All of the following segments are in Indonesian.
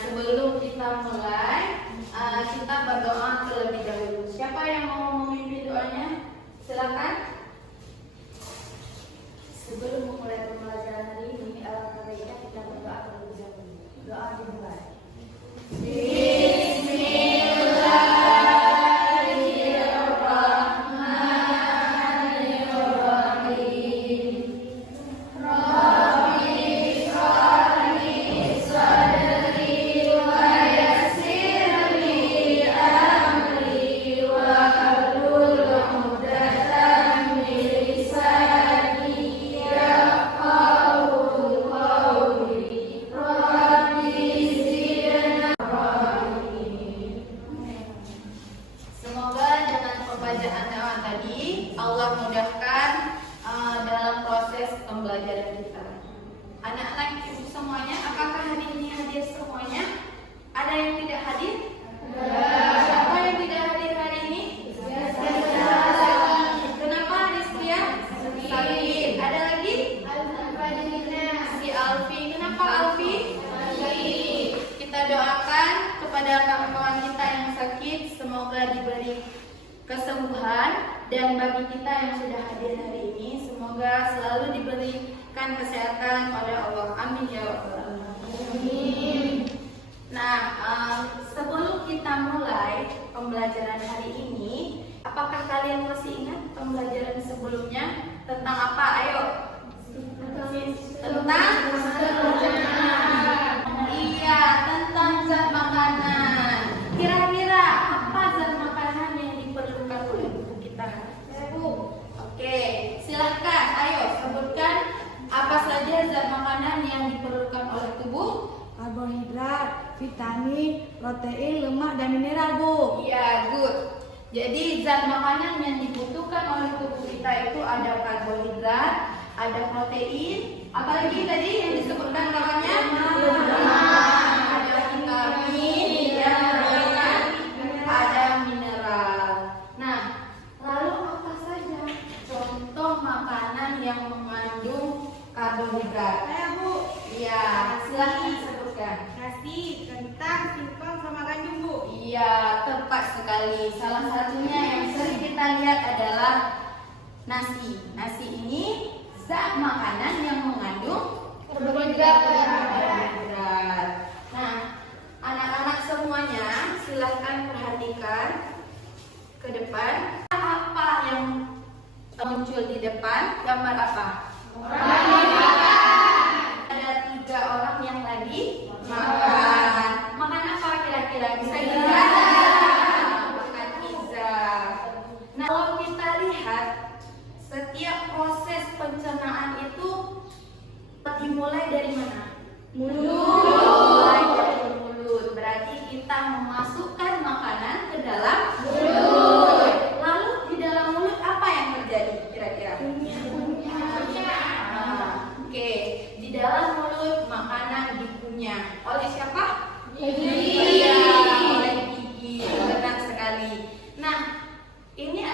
sebelum kita mulai, kita berdoa terlebih dahulu. Siapa yang mau memimpin doanya? Silakan. Sebelum memulai pembelajaran hari ini, alangkah baiknya kita berdoa terlebih dahulu. Doa dimulai. Dan bagi kita yang sudah hadir hari ini, semoga selalu diberikan kesehatan oleh Allah. Amin ya rabbal alamin. Nah, sebelum kita mulai pembelajaran hari ini, apakah kalian masih ingat pembelajaran sebelumnya tentang apa? Ayo. Tentang iya, tentang zat makanan. Kira-kira apa zat makanan yang diperlukan oleh tubuh kita? Oke, silahkan. Ayo sebutkan apa saja zat makanan yang diperlukan oleh tubuh. Karbohidrat, vitamin, protein, lemak, dan mineral, Bu. Iya, good. Jadi zat makanan yang dibutuhkan oleh tubuh kita itu ada karbohidrat, ada protein, apalagi tadi yang disebutkan namanya ada vitamin, ada mineral. Nah, lalu apa saja contoh makanan yang mengandung karbohidrat? Bu. Iya, silahkan sebutkan. Nasi, kentang, singkong, sama gandum, Bu. Iya, tepat sekali. Salah satunya yang sering kita lihat adalah nasi. Nasi ini zat makanan yang mengandung karbohidrat. Nah, anak-anak semuanya silahkan perhatikan ke depan. Apa yang muncul di depan? Gambar apa? Ada 3 orang yang lagi makan. Makan apa kira-kira? Bisa lihat? Makan pizza. Nah, kalau kita lihat setiap proses pencernaan itu dimulai dari mana? Mulut. Mulai dari mulut. Berarti kita memasukkan makanan ke dalam mulut. Lalu di dalam mulut apa yang terjadi kira-kira? Oke, di dalam mulut makanan dikunyah oleh siapa? Gigi. Oleh gigi. Benar sekali. Nah, ini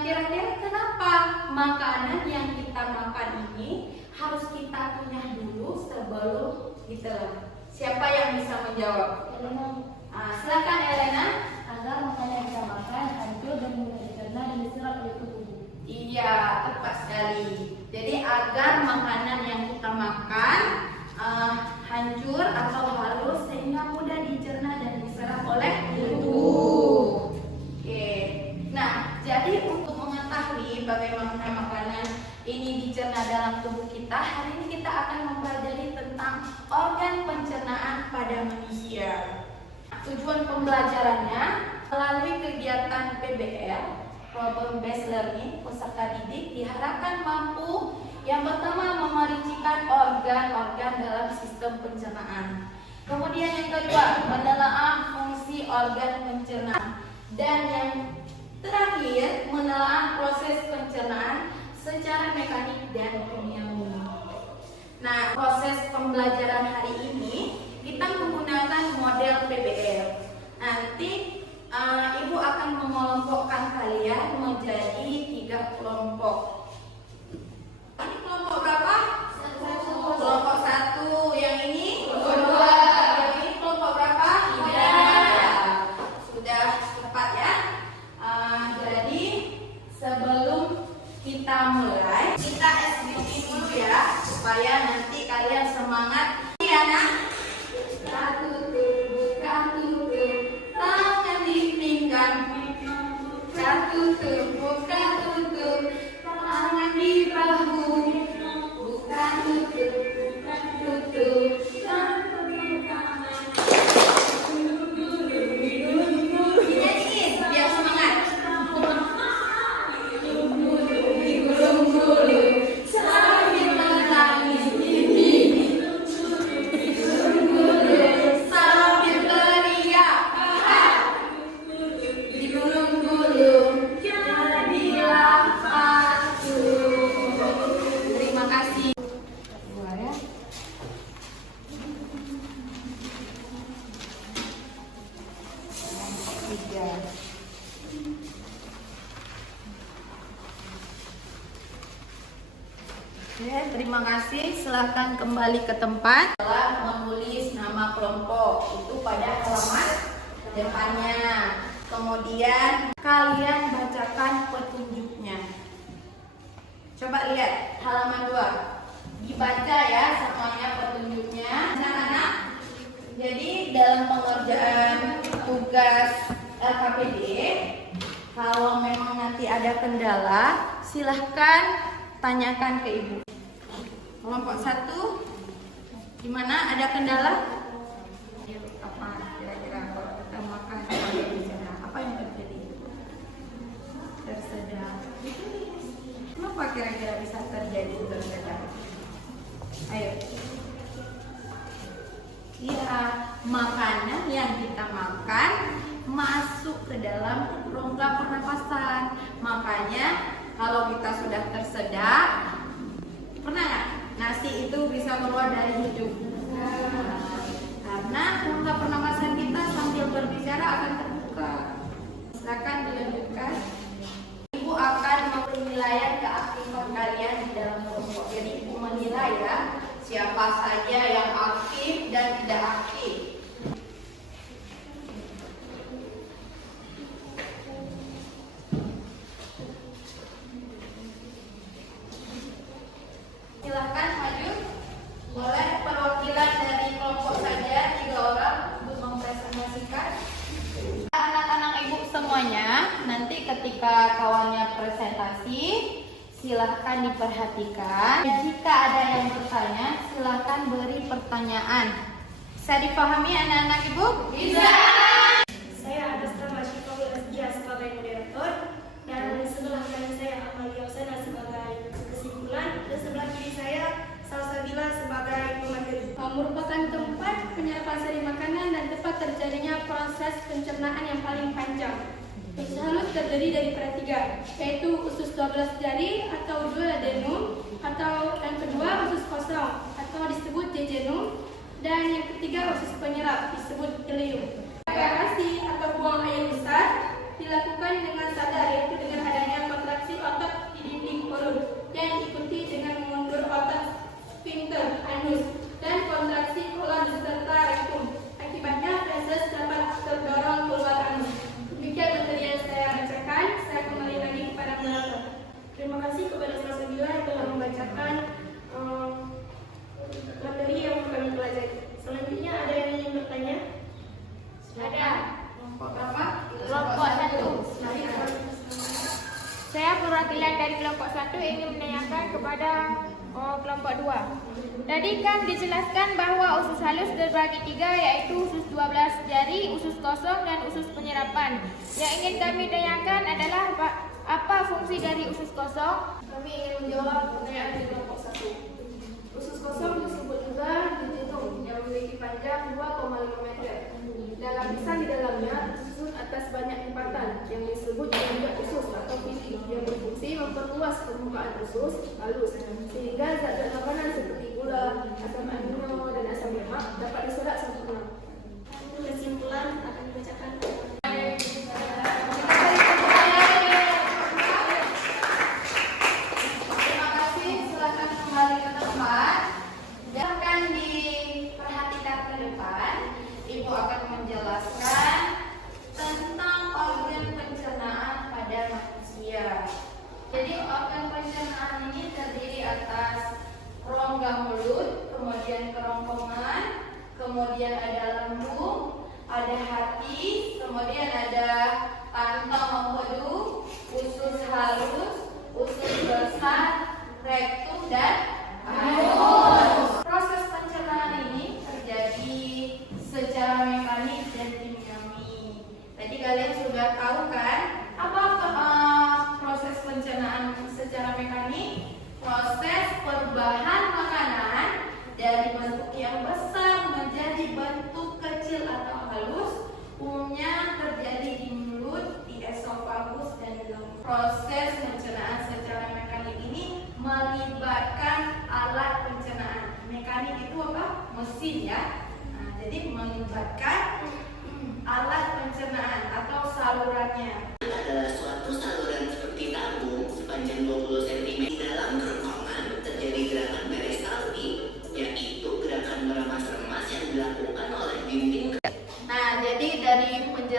kira-kira kenapa makanan yang kita makan ini harus kita kunyah dulu sebelum ditelan? Siapa yang bisa menjawab? Silakan Elena. Agar makanan yang kita makan hancur dan mudah dicerna dan diserap oleh tubuh. Iya, tepat sekali. Jadi agar makanan yang kita makan hancur atau halus sehingga mudah dicerna dan diserap oleh tubuh. Oke. Nah, jadi untuk mengetahui bagaimana makanan ini dicerna dalam tubuh kita, hari ini kita akan mempelajari tentang organ pencernaan pada manusia. Tujuan pembelajarannya melalui kegiatan PBL, Problem Based Learning, peserta didik diharapkan mampu yang pertama memerincikan organ-organ dalam sistem pencernaan. Kemudian yang kedua, menelaah fungsi organ pencernaan. Dan yang terakhir, menelaah proses pencernaan secara mekanik dan kimiawi. Nah, proses pembelajaran hari ini kita menggunakan model PBL. Nanti Ibu akan mengelompokkan kalian menjadi 3 kelompok. Ini kelompok berapa? Kelompok 1. Yang ini? Kelompok 2. Yang ini kelompok berapa? Oke, terima kasih. Silahkan kembali ke tempat. Setelah menulis nama kelompok itu pada halaman depannya. Kemudian kalian bacakan petunjuknya. Coba lihat halaman 2. Dibaca ya semuanya petunjuknya. Anak-anak, jadi dalam pengerjaan tugas LKPD, kalau memang nanti ada kendala, silahkan tanyakan ke ibu. Kelompok 1, di mana ada kendala? Apa kira-kira kalau kita makan apa yang terjadi? Tersedak. Kenapa kira-kira bisa terjadi tersedak? Ayo. Ya, makanan yang kita makan masuk ke dalam rongga pernapasan. Makanya kalau kita sudah tersedak, pernah nggak nasi itu bisa keluar dari hidung? Karena rongga pernapasan kita sambil berbicara akan terbuka. Silakan dilanjutkan. Ibu akan penilaian keaktifan kalian di dalam kelompok. Jadi ibu menilai ya siapa saja yang aktif dan tidak aktif. Silahkan maju. Boleh perwakilan dari kelompok saja 3 orang untuk mempresentasikan. Anak-anak ibu semuanya, nanti ketika kawannya presentasi, silahkan diperhatikan. Jika ada yang bertanya, silahkan beri pertanyaan. Bisa dipahami anak-anak ibu? Bisa. Saya atas nama Syifaul Azkia sebagai moderator, dan sebelah kanan saya Amalia Usana sebagai kesimpulan, dan sebelah kiri saya Salsabila sebagai pemateri. Merupakan tempat penyerapan sari makanan dan tempat terjadinya proses pencernaan yang paling panjang. Usus halus terdiri dari tiga, yaitu usus 12 jari atau duodenum, atau yang kedua usus kosong atau disebut jejunum, dan yang ketiga usus penyerap disebut ileum. Aerasi atau buang air besar dilakukan dengan sadar, yaitu dengan adanya kontraksi otot di dinding perut yang diikuti dengan mengundur otot sphincter anus dan kontraksi kolon beserta rektum. Akibatnya feses dapat terdorong keluar anus. Demikian materi yang saya bacakan. Saya kembali lagi kepada moderator. Terima kasih kepada Salsabila yang telah membacakan materi yang kami pelajari. Selanjutnya ada yang ingin bertanya? Ada. Kelompok apa? Kelompok 1. Mari. Saya perwakilan dari kelompok 1 ingin menanyakan kepada kelompok 2. Tadi kan dijelaskan bahwa usus halus terbagi 3, yaitu usus 12 jari, usus kosong, dan usus penyerapan. Yang ingin kami tanyakan adalah apa fungsi dari usus kosong? Kami ingin menjawab pertanyaan di kelompok 1. Usus kosong disebut juga jejunum yang memiliki panjang 2,5 meter. Dalam lisan di dalamnya tersusun atas banyak lipatan yang disebut juga usus atau pili, yang berfungsi memperluas permukaan usus halus sehingga zat-zat makanan seperti gula, asam amino, dan asam lemak dapat diserap sempurna. Kesimpulan akan dibacakan. Terima kasih. Silakan kembali ke tempat. Jangan diperhatikan ke depan. Ibu akan menjelaskan tentang organ pencernaan pada manusia. Jadi organ pencernaan ini terdiri atas rongga mulut, kemudian kerongkongan, kemudian ada lambung, ada hati, kemudian ada kantong empedu, usus halus, usus besar, rektum, dan anus. Proses pencernaan ini terjadi secara mekanik dan kimiawi. Tadi kalian sudah tahu kan apa proses pencernaan secara mekanik? Proses perubahan makanan dari bentuk yang besar menjadi bentuk kecil atau halus, umumnya terjadi di mulut, di esofagus, dan di lambung. Proses pencernaan secara mekanik ini melibatkan alat pencernaan. Mekanik itu apa? Mesin ya. Jadi melibatkan alat pencernaan atau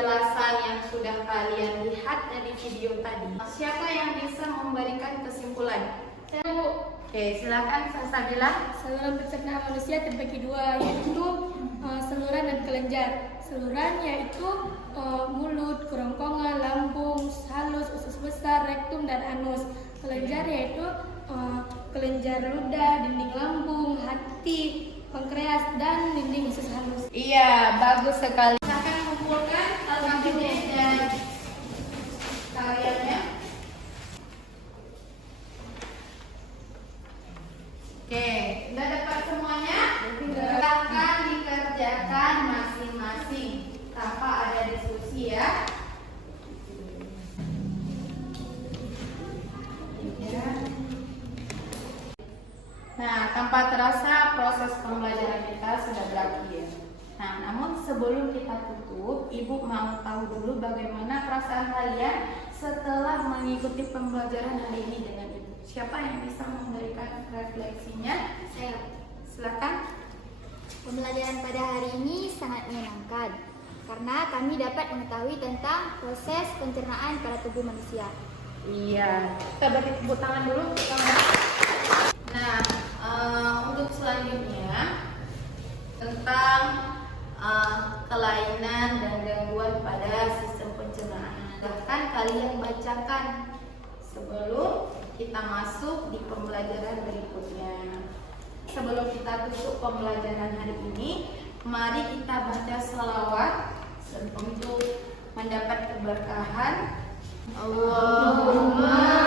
penjelasan yang sudah kalian lihat dari video tadi, siapa yang bisa memberikan kesimpulan? Oke, silakan Salsabila. Saluran pencernaan manusia terbagi dua, yaitu saluran dan kelenjar. Saluran yaitu mulut, kerongkongan, lambung, halus, usus besar, rektum, dan anus. Kelenjar yaitu kelenjar ludah, dinding lambung, hati, pankreas, dan dinding usus halus. Iya, bagus sekali. Silakan kumpulkan alfabetnya dan karyanya. Oke, udah dapat semuanya? Silakan dikerjakan masing-masing tanpa ada diskusi ya. Nah, tanpa terasa proses pembelajaran kita sudah berakhir. Nah, namun sebelum kita tutup, Ibu mau tahu dulu bagaimana perasaan kalian setelah mengikuti pembelajaran hari ini dengan Ibu. Siapa yang bisa memberikan refleksinya? Saya. Silakan. Pembelajaran pada hari ini sangat menyenangkan karena kami dapat mengetahui tentang proses pencernaan pada tubuh manusia. Iya. Kita beri tepuk tangan dulu. Nah, untuk selanjutnya tentang kelainan dan gangguan pada sistem pencernaan. Bahkan kalian bacakan sebelum kita masuk di pembelajaran berikutnya. Sebelum kita tutup pembelajaran hari ini, mari kita baca selawat untuk mendapat keberkahan. Allahumma